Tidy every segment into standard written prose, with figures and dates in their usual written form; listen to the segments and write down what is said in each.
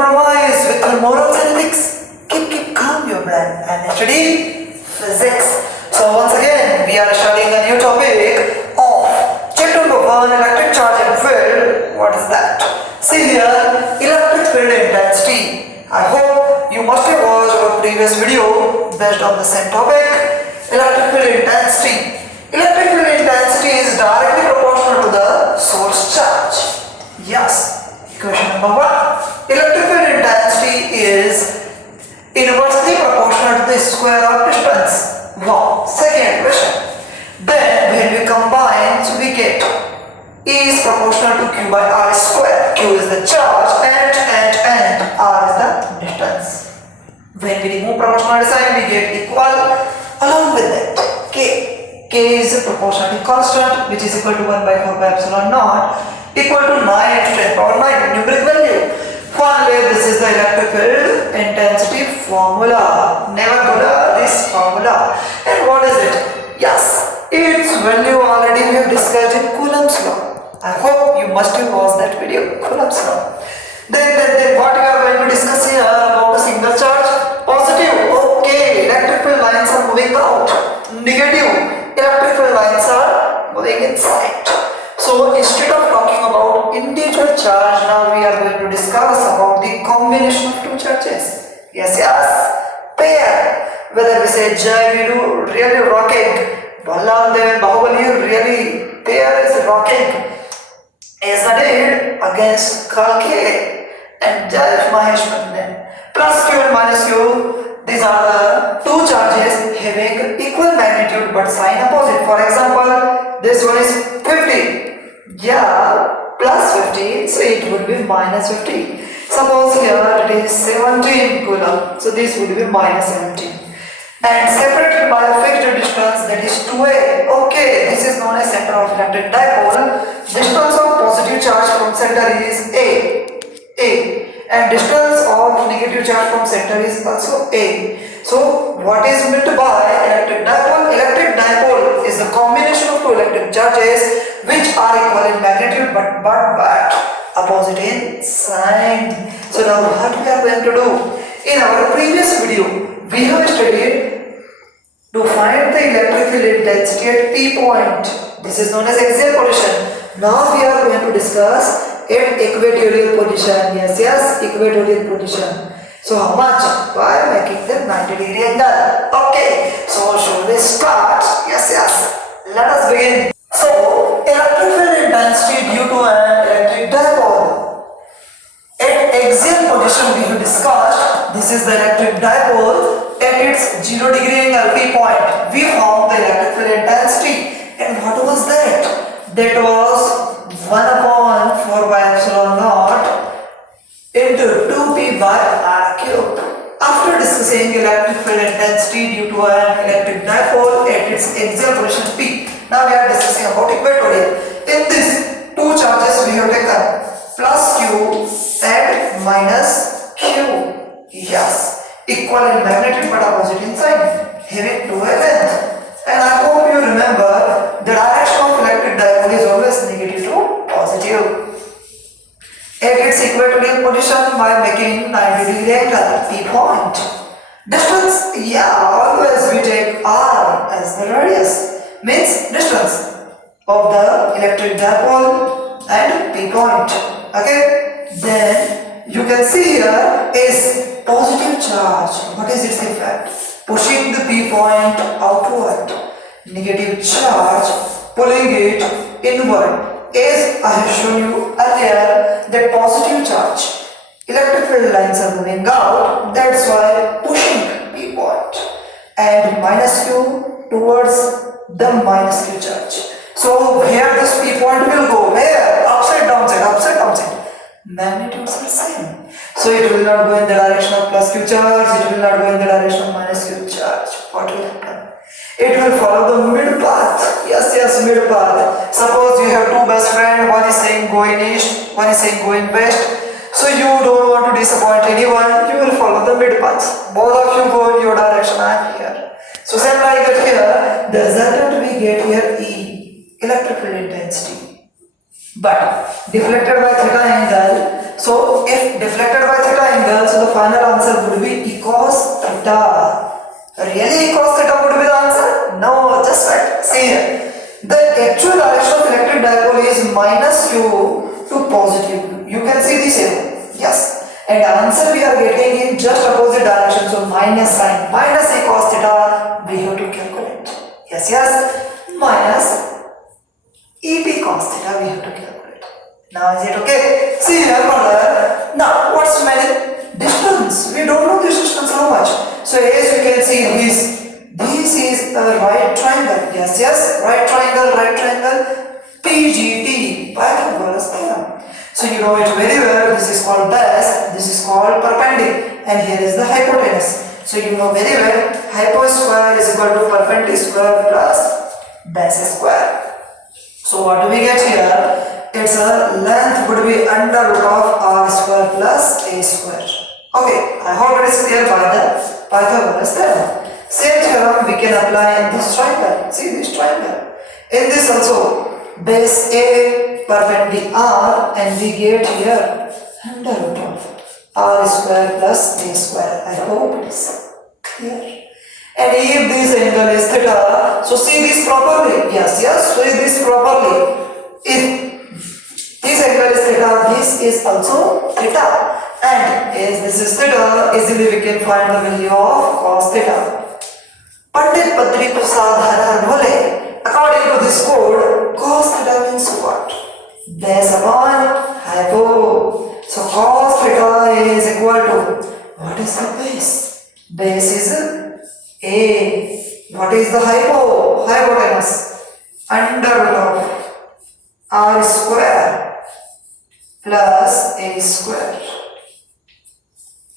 compromise with your morals and ethics. Keep calm your brain and study physics. So once again, we are studying a new topic of chapter number 1, electric charge and field. What is that? See here, electric field intensity. I hope you must have watched our previous video based on the same topic. Electric field intensity. Electric field intensity is directly proportional to the source charge. Yes. Question number 1. Electric field intensity is inversely proportional to the square of distance. Wow. Second question. Then when we combine, so we get E is proportional to Q by R square. Q is the charge and R is the distance. When we remove proportional sign, we get equal. Along with that, K is a proportionality constant, which is equal to 1 by 4 by epsilon naught, equal to 9 to 10 power 9 numeric value. Finally, this is the electric field intensity formula. Never forget this formula. And what is it? Yes, its value already we have discussed in Coulomb's law. I hope you must have watched that video, Coulomb's law. Then what we are going to discuss here about a single charge? Positive. Okay, electric field lines are moving out. Negative. Electric field lines are moving inside. So instead of talking about individual charge, now we are going to discuss about the combination of two charges. Yes. Pair. Whether we say Jai Viru really rocking, Ballandev and Bahubali really pair is rocking. Is the deed against Kalke and Jai Mahesh Pandit. Plus Q and minus Q. These are the two charges having equal magnitude but sign opposite. For example, this one is 50. Yeah, plus 50, so it would be minus 50. Suppose here it is 17 coulomb, so this would be minus 17. And separated by a fixed distance, that is 2a. Okay, this is known as center of electric dipole. Distance of positive charge from center is a. And distance of negative charge from center is also a. So what is meant by electric dipole? Electric dipole is the combination of two electric charges which are equal in magnitude but opposite in sign. So now what we are going to do? In our previous video, we have studied to find the electric field intensity at P point. This is known as axial position. Now we are going to discuss at equatorial position. Yes, equatorial position. So how much? By making the 90-degree angle. Okay, so should we start? Yes. Let us begin. So, electric field intensity due to an electric dipole. At axial position we have discussed, this is the electric dipole. At its 0-degree angle P point, we found the electric field intensity. And what was that? That was 1 upon 4 by epsilon naught into 2p by r cubed. After discussing electric field intensity due to an electric dipole at its axial position P, now we are discussing about equatorial. In this, two charges we have taken, plus q and minus q. Yes, equal in magnitude but opposite in sign, having 2a length. And I hope you remember the direction of electric dipole is always negative to positive. At its equatorial position by making 90-degree angle P point. Distance, always we take r as the radius. Means distance of the electric dipole and P point. Okay, then you can see here is positive charge. What is its effect? Pushing the P point outward. Negative charge pulling it inward. As I have shown you earlier, that positive charge, electric field lines are moving out. That's why pushing P point and minus Q towards the minus Q charge. So here this P point will go where? Upside downside. Magnitudes are same. So it will not go in the direction of plus Q charge, it will not go in the direction of minus Q charge. What will happen? It will follow the mid path. Yes, mid path. Suppose you have two best friends, one is saying go in east, one is saying go in west. So you don't want to disappoint anyone, you will follow the mid path. Both of you go in your direction, I am here. So same like that here, the resultant we get here E, electric field intensity. But deflected by theta angle, so if deflected by theta electric dipole is minus q to positive q. You can see this here. Yes. And answer we are getting in just opposite direction. So minus sign, minus a cos theta we have to calculate. Yes, minus et cos theta we have to calculate. Now is it okay? See here further. Now what's remaining? Distance. We don't know this distance how much. So as you can see this is a right triangle. Yes, right triangle. PGT, Pythagoras theorem. So you know it very well. This is called base, this is called perpendicular, and here is the hypotenuse. So you know very well, hypo square is equal to perpendicular square plus base square. So what do we get here? Its length would be under root of r square plus a square. Okay, I hope it is clear by the Pythagoras theorem. Same theorem we can apply in this triangle. See this triangle. In this also, base A perpendicular and we get here under root of r square plus a square. I hope it is clear. And if this angle is theta, so see this properly. Yes, see this properly. If this angle is theta, this is also theta. And as this is theta, easily we can find the value of cos theta. Pandit Patri Prasad Har Bhole, according to this code, cos theta means what? Base upon hypo. So cos theta is equal to, what is the base? Base is A. What is the hypo? Hypotenuse. Under root of r square plus a square.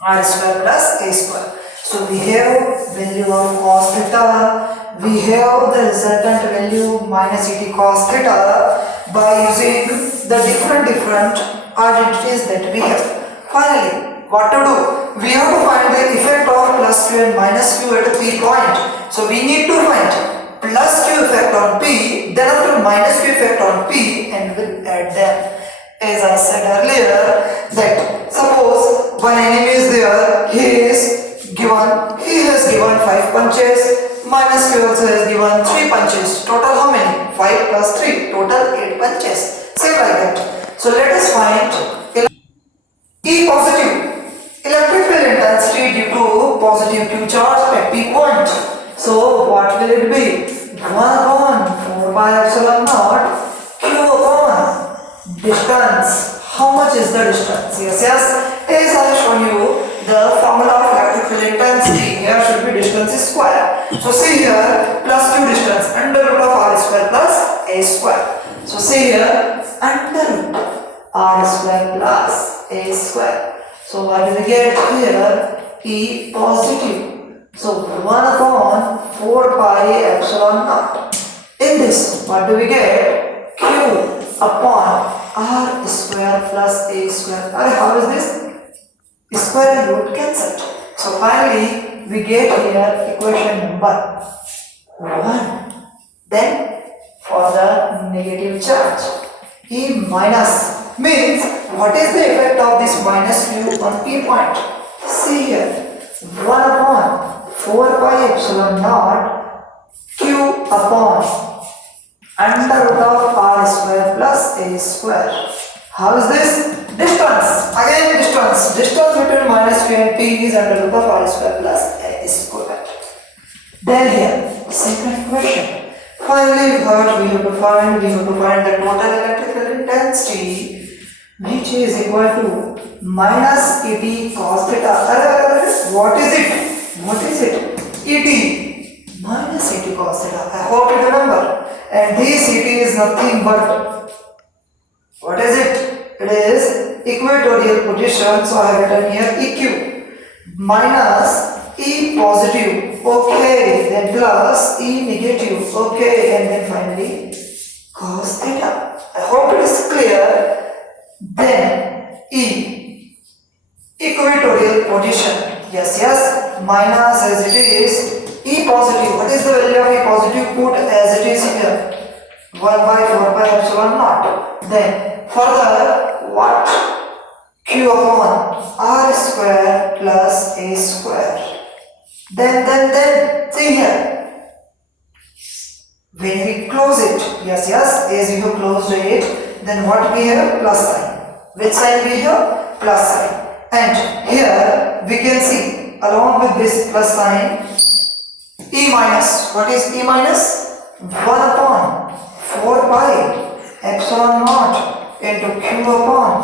R square plus a square. So we have value of cos theta, we have the resultant value minus et cos theta by using the different identities that we have. Finally, what to do? We have to find the effect of plus q and minus q at P point. So we need to find plus q effect on P, then after minus q effect on P, and we'll add them. As I said earlier, that suppose one enemy is there, he has given 5 punches, minus q also has given 3 punches. Total how many? 5 plus 3, total 8 punches. Same like that. So let us find E positive, electric field intensity due to positive q charge at P point. So what will it be? 1 upon 4 pi epsilon naught q upon distance. How much is the distance? Yes, as I have shown you the formula of electric field intensity. Here should be distance is square. So see here, plus q distance under root of r square plus a square. So see here, under root r square plus a square. So what do we get here? E positive. So 1 upon 4 pi epsilon naught. In this, what do we get? Q upon r square plus a square. How is this? Square and root cancelled. So finally, we get here equation number 1. Then for the negative charge, E minus means what is the effect of this minus q on P point? See here, 1 upon 4 pi epsilon naught q upon under root of r square plus a square. How is this? Distance. Again distance. Distance between minus q and P is under root of r square plus a square. Then here, second question. Finally, what we have to find? We have to find the total electrical intensity, which is equal to minus et cos theta. What is it? What is it? Et minus et cos theta. I hope you remember. And this et is nothing but, what is it? It is equatorial position. So I have written here EQ minus E positive, okay, then plus E negative, okay, and then finally cos theta. I hope it is clear. Then E equatorial position, yes, minus as it is E positive. What is the value of E positive? Put as it is here, 1 by 4 pi epsilon naught. Then further what? Q upon r square plus a square. Then see here, When we close it, yes, as we have closed it, then what we have? Plus sign. Which sign we have? Plus sign. And here we can see along with this plus sign, E minus. What is E minus? 1 upon 4 pi epsilon naught into Q upon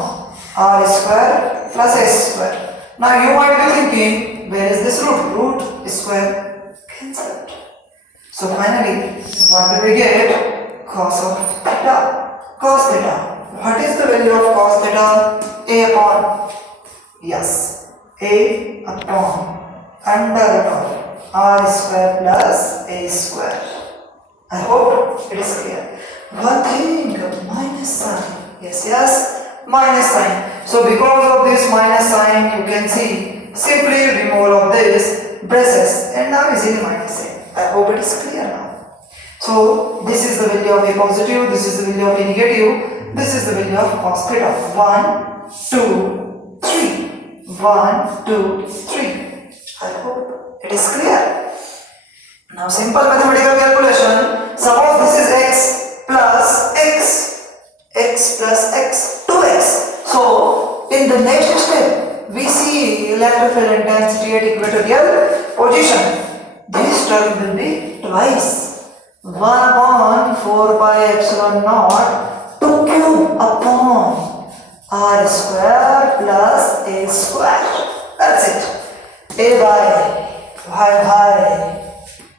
R square plus S square. Now you might be thinking, where is this root? Root square cancelled. So finally, what do we get? Cos of theta. Cos theta. What is the value of cos theta? A upon, yes, A upon under of R square plus A square. I hope it is clear. One thing, minus sign. Yes, minus sign. So because of this minus sign, you can see simply removal of this braces and now easily minus sign. I hope it is clear now. So this is the value of A positive, this is the value of A negative, this is the value of cos theta. 1, 2, 3. 1, 2, 3. I hope it is clear. Now simple mathematical calculation. Suppose this is x plus x, x plus x, 2x. So in the next step, we see electric field intensity at equatorial position. This term will be twice. 1 upon 4 pi epsilon naught 2q upon R square plus A square. That's it. A by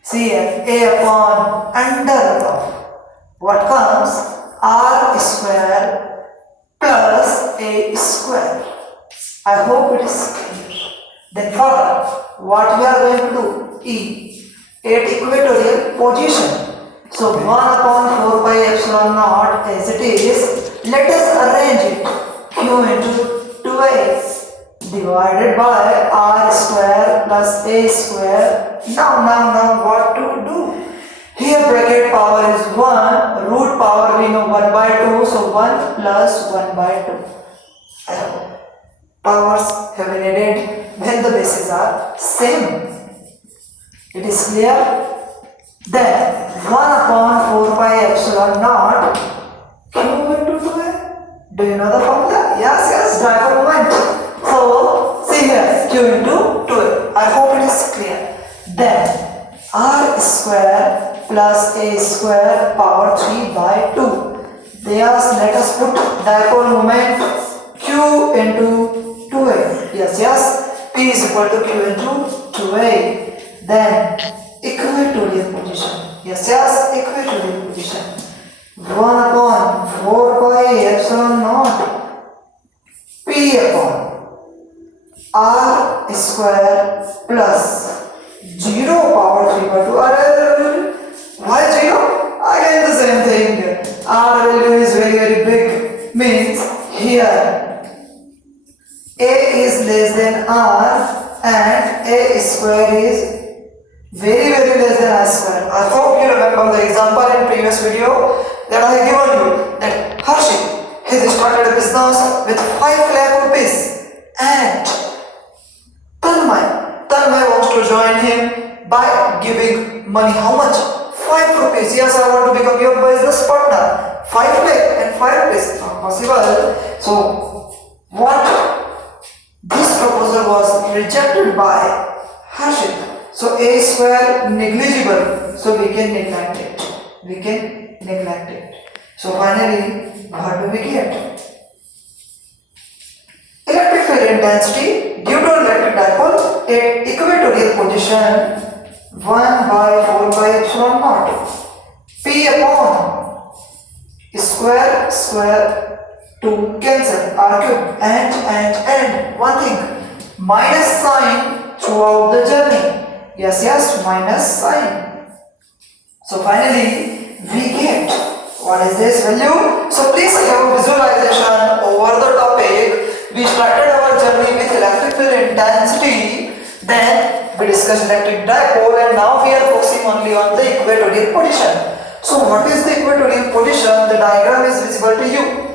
CF A upon under of what comes R square plus A square. I hope it is clear. Then further, what we are going to do? E at equatorial position. So 1 upon 4 pi epsilon naught as it is. Let us arrange it. Q into 2a divided by R square plus A square. Now what to do? Here bracket power is 1, root power we know 1 by 2, so 1 plus 1 by 2. I hope powers have been added when the bases are same. It is clear? Then 1 upon 4 pi epsilon naught Q into 2a. Do you know the formula? Yes, dipole moment. So see here, Q into 2a. I hope it is clear. Then R square plus A square power 3 by 2. Let us put dipole moment Q into 2a. Yes. P is equal to Q into 2a. Then equatorial position. Yes, equatorial position. 1 upon 4 pi epsilon naught P upon R square plus 0 power 3 by 2. Why 0? Again the same thing. R value is very big. Means here A is less than R and A square is very less than R square. I hope you remember the example in previous video that I have given you, that Harshit has started a business with 5 lakh rupees and Tanmay wants to join him by giving money. How much? 5 rupees. Yes, I want to become your business partner. 5 lakh and 5 rupees. Not possible. So what? This proposal was rejected by Harshit. So A square negligible. So we can neglect it. So finally, what do we get? Electric field intensity due to electric dipole at equatorial position 1 by 4 by epsilon naught P upon square to cancel R cube and one thing, minus sign throughout the journey. Yes, minus sign. So finally we get, what is this value? So please have a visualization over the topic. We started our journey with electric field intensity, then we discussed electric dipole, and now we are focusing only on the equatorial position. So what is the equatorial position? The diagram is visible to you.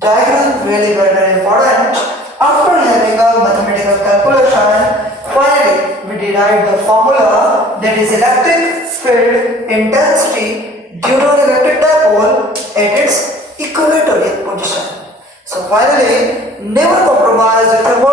Diagram really very important. After having a mathematical calculation, finally we derive the formula, that is electric field intensity due to an electric dipole at its equatorial position. So finally, never compromise with your